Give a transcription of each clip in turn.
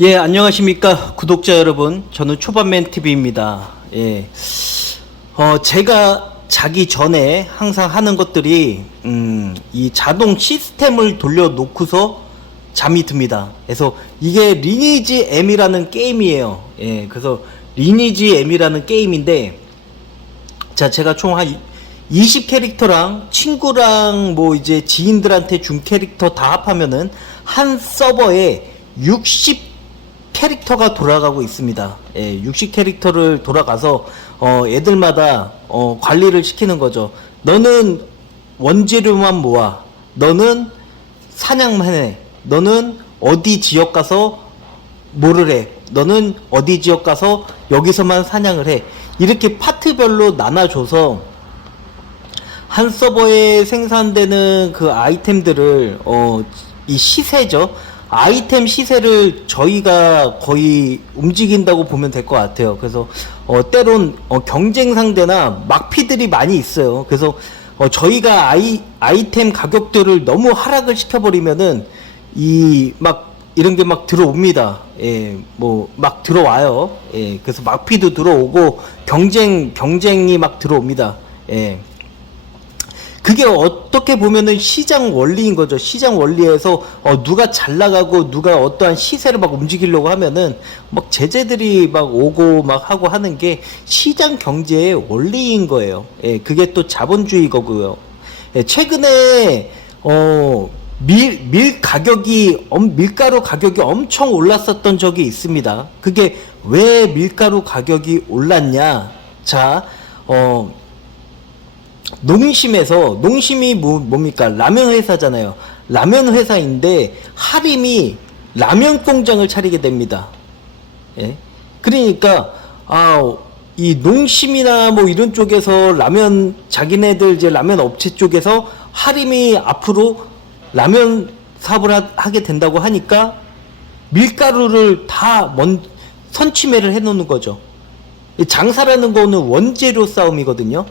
예, 안녕하십니까 구독자 여러분. 저는 초반맨TV입니다. 예, 제가 자기 전에 항상 하는 것들이 이 자동 시스템을 돌려놓고서 잠이 듭니다. 그래서 이게 리니지 M이라는 게임이에요. 예, 그래서 리니지 M이라는 게임인데, 자, 제가 총 한 20캐릭터랑 친구랑 뭐 이제 지인들한테 준 캐릭터 다 합하면은 한 서버에 60캐릭터가 돌아가고 있습니다. 예, 60캐릭터를 돌아가서 애들마다 관리를 시키는 거죠. 너는 원재료만 모아, 너는 사냥만 해, 너는 어디 지역 가서 뭐를 해, 너는 어디 지역 가서 여기서만 사냥을 해. 이렇게 파트별로 나눠줘서 한 서버에 생산되는 그 아이템들을 이 시세죠. 아이템 시세를 저희가 거의 움직인다고 보면 될 것 같아요. 그래서 때론 경쟁 상대나 막피들이 많이 있어요. 그래서 저희가 아이템 가격들을 너무 하락을 시켜버리면은 이런 게 막 들어옵니다. 예, 뭐 막 들어와요. 예, 그래서 막피도 들어오고 경쟁이 막 들어옵니다. 예. 그게 어떻게 보면은 시장 원리인 거죠. 시장 원리에서 누가 잘 나가고 누가 어떠한 시세를 막 움직이려고 하면은 막 제재들이 막 오고 막 하고 하는 게 시장 경제의 원리인 거예요. 예, 그게 또 자본주의 거고요. 예, 최근에 밀가루 가격이 엄청 올랐었던 적이 있습니다. 그게 왜 밀가루 가격이 올랐냐? 자, 농심이 뭡니까? 라면 회사잖아요. 라면 회사인데 하림이 라면 공장을 차리게 됩니다. 예? 그러니까 이 농심이나 뭐 이런 쪽에서 자기네들 이제 라면 업체 쪽에서 하림이 앞으로 라면 사업을 하게 된다고 하니까 밀가루를 다 선취매를 해놓는 거죠. 장사라는 거는 원재료 싸움이거든요.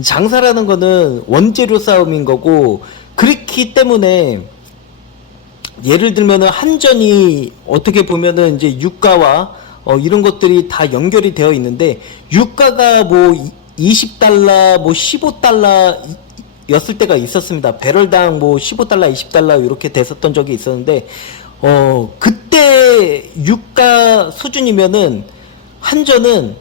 장사라는 거는 원재료 싸움인 거고, 그렇기 때문에 예를 들면은 한전이 어떻게 보면은 이제 유가와 이런 것들이 다 연결이 되어 있는데, 유가가 뭐 20달러 뭐 15달러 였을 때가 있었습니다. 배럴당 뭐 15달러 20달러 이렇게 됐었던 적이 있었는데, 그때 유가 수준이면은 한전은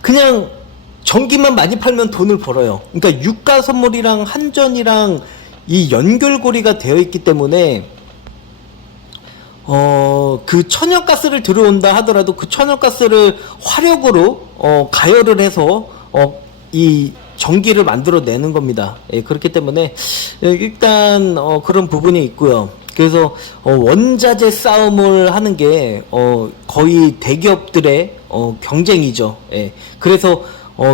그냥 전기만 많이 팔면 돈을 벌어요. 그러니까 유가 선물이랑 한전이랑 이 연결고리가 되어 있기 때문에 그 천연가스를 들어온다 하더라도 그 천연가스를 화력으로 가열을 해서 이 전기를 만들어 내는 겁니다. 예, 그렇기 때문에 일단 그런 부분이 있고요. 그래서 원자재 싸움을 하는 게 거의 대기업들의 경쟁이죠. 예, 그래서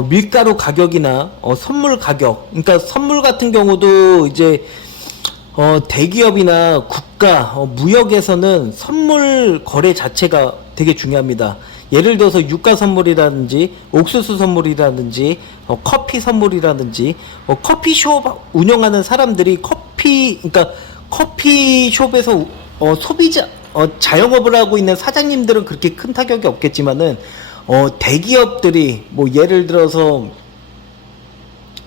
밀가루 가격이나 선물 가격, 그러니까 선물 같은 경우도 이제 대기업이나 국가 무역에서는 선물 거래 자체가 되게 중요합니다. 예를 들어서 유가 선물이라든지 옥수수 선물이라든지 커피 선물이라든지 커피숍 운영하는 사람들이 그러니까 커피숍에서 소비자 자영업을 하고 있는 사장님들은 그렇게 큰 타격이 없겠지만은 대기업들이 뭐 예를 들어서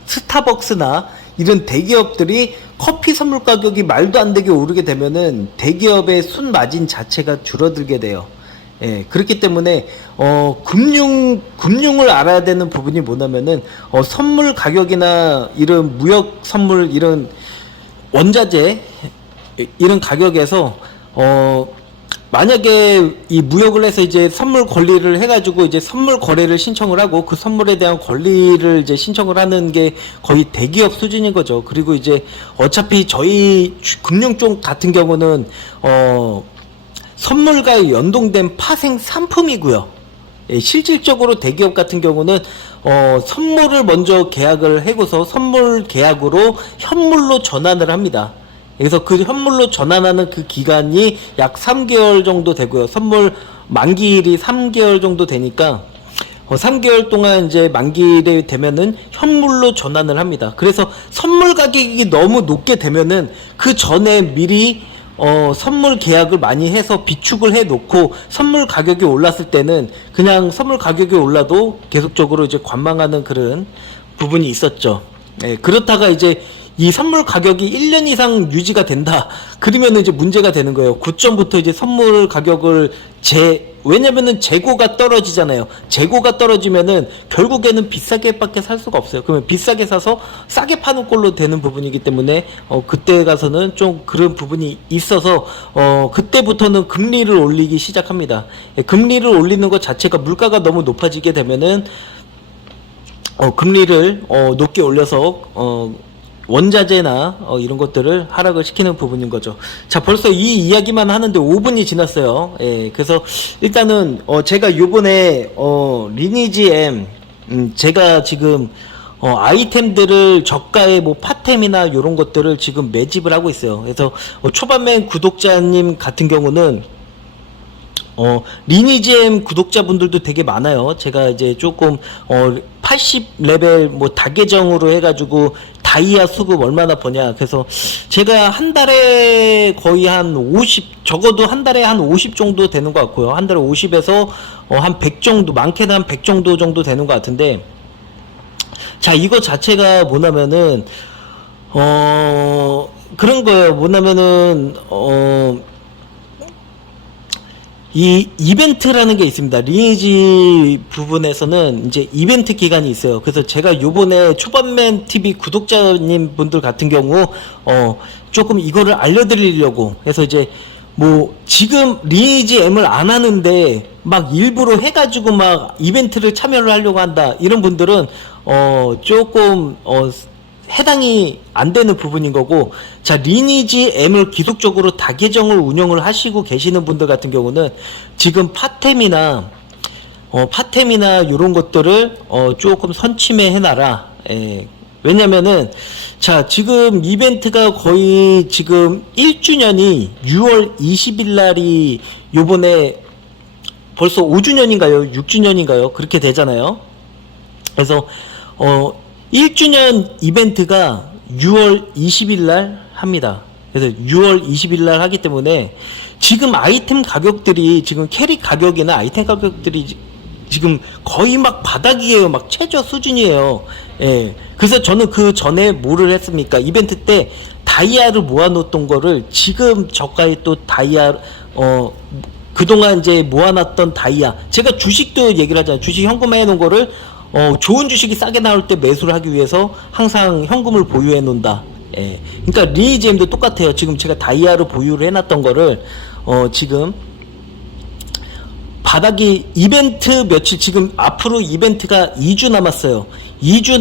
스타벅스나 이런 대기업들이 커피 선물 가격이 말도 안 되게 오르게 되면은 대기업의 순마진 자체가 줄어들게 돼요. 예, 그렇기 때문에 금융을 알아야 되는 부분이 뭐냐면은 선물 가격이나 이런 무역 선물 이런 원자재 이런 가격에서 만약에 이 무역을 해서 이제 선물 권리를 해가지고 이제 선물 거래를 신청을 하고 그 선물에 대한 권리를 이제 신청을 하는 게 거의 대기업 수준인 거죠. 그리고 이제 어차피 저희 금융 쪽 같은 경우는 선물과 연동된 파생 상품이고요. 예, 실질적으로 대기업 같은 경우는 선물을 먼저 계약을 하고서 선물 계약으로 현물로 전환을 합니다. 그래서 그 현물로 전환하는 그 기간이 약 3개월 정도 되고요. 선물 만기일이 3개월 정도 되니까 3개월 동안 이제 만기일이 되면은 현물로 전환을 합니다. 그래서 선물 가격이 너무 높게 되면은 그 전에 미리 선물 계약을 많이 해서 비축을 해 놓고 선물 가격이 올랐을 때는 그냥 선물 가격이 올라도 계속적으로 이제 관망하는 그런 부분이 있었죠. 예, 그렇다가 이제 이 선물 가격이 1년 이상 유지가 된다. 그러면 이제 문제가 되는 거예요. 고점부터 이제 선물 가격을 왜냐면은 재고가 떨어지잖아요. 재고가 떨어지면은 결국에는 비싸게밖에 살 수가 없어요. 그러면 비싸게 사서 싸게 파는 꼴로 되는 부분이기 때문에 그때 가서는 좀 그런 부분이 있어서 그때부터는 금리를 올리기 시작합니다. 예, 금리를 올리는 것 자체가 물가가 너무 높아지게 되면은 금리를 높게 올려서 원자재나 이런 것들을 하락을 시키는 부분인 거죠. 자, 벌써 이 이야기만 하는데 5분이 지났어요. 예, 그래서 일단은 제가 요번에 리니지 M 제가 지금 아이템들을 저가의 뭐 파템이나 요런 것들을 지금 매집을 하고 있어요. 그래서 초반맨 구독자님 같은 경우는 리니지엠 구독자분들도 되게 많아요. 제가 이제 조금 80레벨 뭐 다계정으로 해가지고 다이아 수급 얼마나 버냐. 그래서 제가 한 달에 거의 한 50, 적어도 한 달에 한 50 정도 되는 것 같고요. 한 달에 50에서 한 100 정도, 많게는 한 100 정도 되는 것 같은데, 자, 이거 자체가 뭐냐면은 그런 거예요. 뭐냐면은 이 이벤트라는 게 있습니다. 리니지 부분에서는 이제 이벤트 기간이 있어요. 그래서 제가 요번에 초반맨 TV 구독자님 분들 같은 경우 조금 이거를 알려드리려고 해서 이제 뭐 지금 리니지 M을 안 하는데 막 일부러 해가지고 막 이벤트를 참여를 하려고 한다, 이런 분들은 조금 해당이 안 되는 부분인 거고, 자, 리니지 M을 기속적으로 다계정을 운영을 하시고 계시는 분들 같은 경우는 지금 파템이나 요런 것들을 조금 선침해 해놔라. 예. 왜냐면은 자, 지금 이벤트가 거의 지금 1주년이 6월 20일 날이 요번에 벌써 5주년인가요? 6주년인가요? 그렇게 되잖아요. 그래서 1주년 이벤트가 6월 20일 날 합니다. 그래서 6월 20일 날 하기 때문에 지금 아이템 가격들이, 지금 캐릭 가격이나 아이템 가격들이 지금 거의 막 바닥이에요. 막 최저 수준이에요. 예. 그래서 저는 그 전에 뭐를 했습니까? 이벤트 때 다이아를 모아놓던 거를 지금 저가에 또 다이아, 그동안 이제 모아놨던 다이아, 제가 주식도 얘기를 하잖아요. 주식 현금화해 놓은 거를 좋은 주식이 싸게 나올 때 매수를 하기 위해서 항상 현금을 보유해 놓는다. 예. 그러니까 리니지엠도 똑같아요. 지금 제가 다이아를 보유를 해놨던 거를 지금 바닥이 이벤트 며칠, 지금 앞으로 이벤트가 2주 남았어요. 2주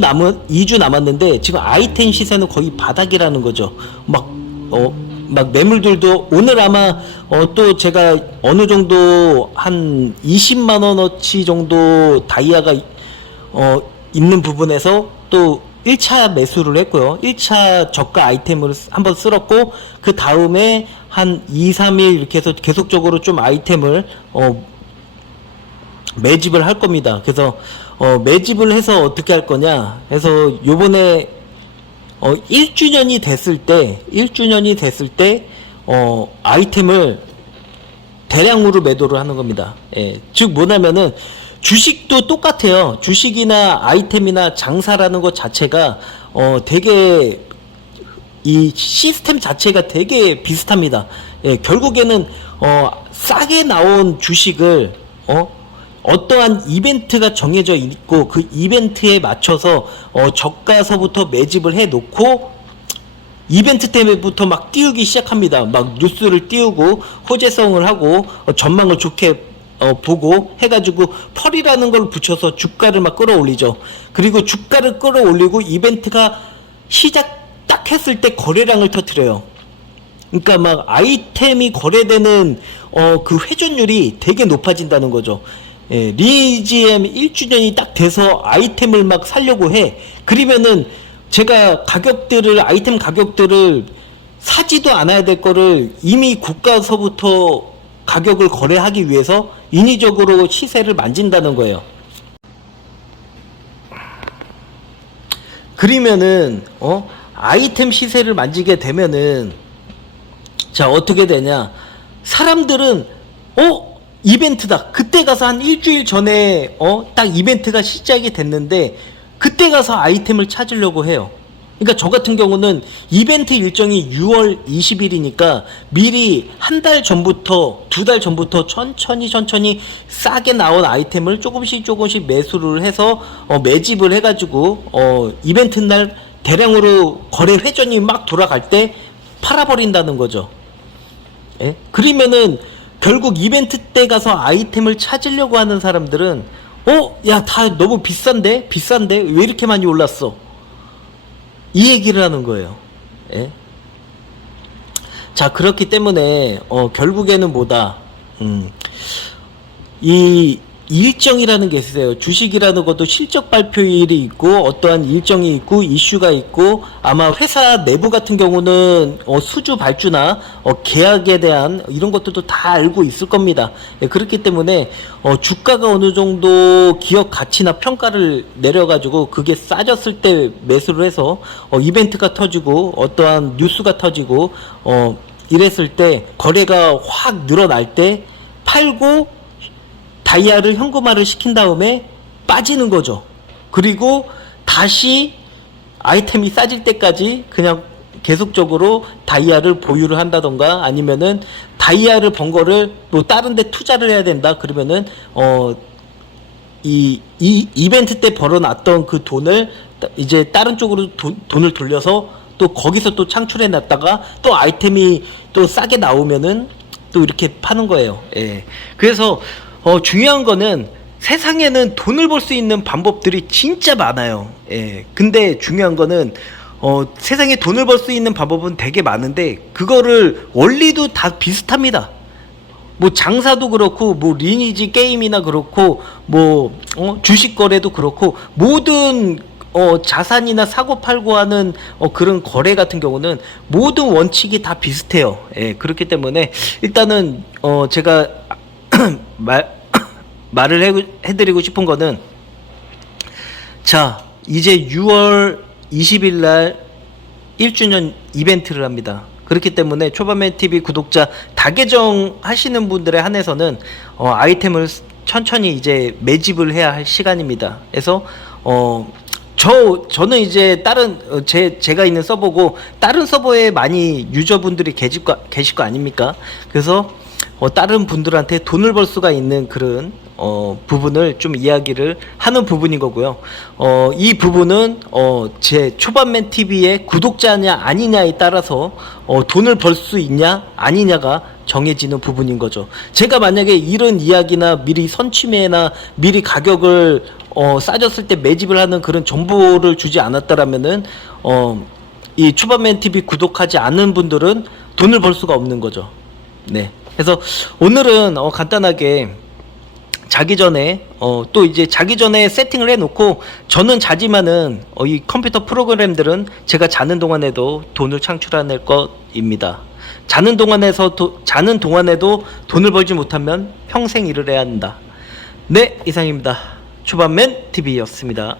남았는데 지금 아이템 시세는 거의 바닥이라는 거죠. 막 매물들도 오늘 아마 또 제가 어느 정도 한 20만 원어치 정도 다이아가 있는 부분에서 또 1차 매수를 했고요. 1차 저가 아이템을 한번 쓸었고, 그 다음에 한 2, 3일 이렇게 해서 계속적으로 좀 아이템을 매집을 할 겁니다. 그래서 매집을 해서 어떻게 할 거냐 해서 요번에 1주년이 됐을 때 아이템을 대량으로 매도를 하는 겁니다. 예. 즉 뭐냐면은 주식도 똑같아요. 주식이나 아이템이나 장사라는 것 자체가 되게 이 시스템 자체가 되게 비슷합니다. 예, 결국에는 싸게 나온 주식을 어떠한 이벤트가 정해져 있고 그 이벤트에 맞춰서 저가서부터 매집을 해 놓고 이벤트 때부터 막 띄우기 시작합니다. 막 뉴스를 띄우고 호재성을 하고 전망을 좋게 보고 해가지고 펄이라는 걸 붙여서 주가를 막 끌어올리죠. 그리고 주가를 끌어올리고 이벤트가 시작 딱 했을 때 거래량을 터뜨려요. 그러니까 막 아이템이 거래되는 그 회전율이 되게 높아진다는 거죠. 예, 리니지엠 1주년이 딱 돼서 아이템을 막 사려고 해. 그러면은 제가 아이템 가격들을 사지도 않아야 될 거를 이미 국가서부터 가격을 거래하기 위해서 인위적으로 시세를 만진다는 거예요. 그러면은 아이템 시세를 만지게 되면은 자, 어떻게 되냐? 사람들은 이벤트다. 그때 가서 한 일주일 전에 딱 이벤트가 시작이 됐는데 그때 가서 아이템을 찾으려고 해요. 그러니까 저 같은 경우는 이벤트 일정이 6월 20일이니까 미리 한 달 전부터, 2달 전부터 천천히 싸게 나온 아이템을 조금씩 매수를 해서 매집을 해가지고 이벤트 날 대량으로 거래 회전이 막 돌아갈 때 팔아버린다는 거죠. 예? 그러면은 결국 이벤트 때 가서 아이템을 찾으려고 하는 사람들은 야, 다 너무 비싼데 왜 이렇게 많이 올랐어? 이 얘기를 하는 거예요. 예? 자, 그렇기 때문에 결국에는 뭐다? 이 일정이라는 게 있어요. 주식이라는 것도 실적 발표일이 있고 어떠한 일정이 있고 이슈가 있고, 아마 회사 내부 같은 경우는 수주 발주나 계약에 대한 이런 것들도 다 알고 있을 겁니다. 예, 그렇기 때문에 주가가 어느 정도 기업 가치나 평가를 내려가지고 그게 싸졌을 때 매수를 해서 이벤트가 터지고 어떠한 뉴스가 터지고 이랬을 때 거래가 확 늘어날 때 팔고 다이아를 현금화를 시킨 다음에 빠지는 거죠. 그리고 다시 아이템이 싸질 때까지 그냥 계속적으로 다이아를 보유를 한다던가, 아니면은 다이아를 번 거를 뭐 다른 데 투자를 해야 된다 그러면은 이 이벤트 때 벌어놨던 그 돈을 이제 다른 쪽으로 돈을 돌려서 또 거기서 또 창출해 놨다가 또 아이템이 또 싸게 나오면은 또 이렇게 파는 거예요. 예. 그래서 중요한 거는 세상에는 돈을 벌 수 있는 방법들이 진짜 많아요. 예. 근데 중요한 거는 세상에 돈을 벌 수 있는 방법은 되게 많은데 그거를 원리도 다 비슷합니다. 뭐 장사도 그렇고 뭐 리니지 게임이나 그렇고 뭐 주식 거래도 그렇고 모든 자산이나 사고 팔고 하는 그런 거래 같은 경우는 모든 원칙이 다 비슷해요. 예. 그렇기 때문에 일단은 제가 말을 해드리고 싶은 거는, 자, 이제 6월 20일 날 1주년 이벤트를 합니다. 그렇기 때문에 초반맨TV 구독자 다계정 하시는 분들에 한해서는 아이템을 천천히 이제 매집을 해야 할 시간입니다. 그래서 저는 이제 다른 제가 있는 서버고 다른 서버에 많이 유저분들이 계실 거 아닙니까? 그래서 다른 분들한테 돈을 벌 수가 있는 그런 부분을 좀 이야기를 하는 부분인 거고요. 이 부분은 제 초반맨 TV의 구독자냐 아니냐에 따라서 돈을 벌 수 있냐 아니냐가 정해지는 부분인 거죠. 제가 만약에 이런 이야기나 미리 선취매나 미리 가격을 싸졌을 때 매집을 하는 그런 정보를 주지 않았다라면은 이 초반맨 TV 구독하지 않은 분들은 돈을 벌 수가 없는 거죠. 네. 그래서 오늘은 간단하게 자기 전에 또 이제 자기 전에 세팅을 해놓고, 저는 자지만은 이 컴퓨터 프로그램들은 제가 자는 동안에도 돈을 창출해낼 것입니다. 자는 동안에도 돈을 벌지 못하면 평생 일을 해야 한다. 네, 이상입니다. 초반맨 TV였습니다.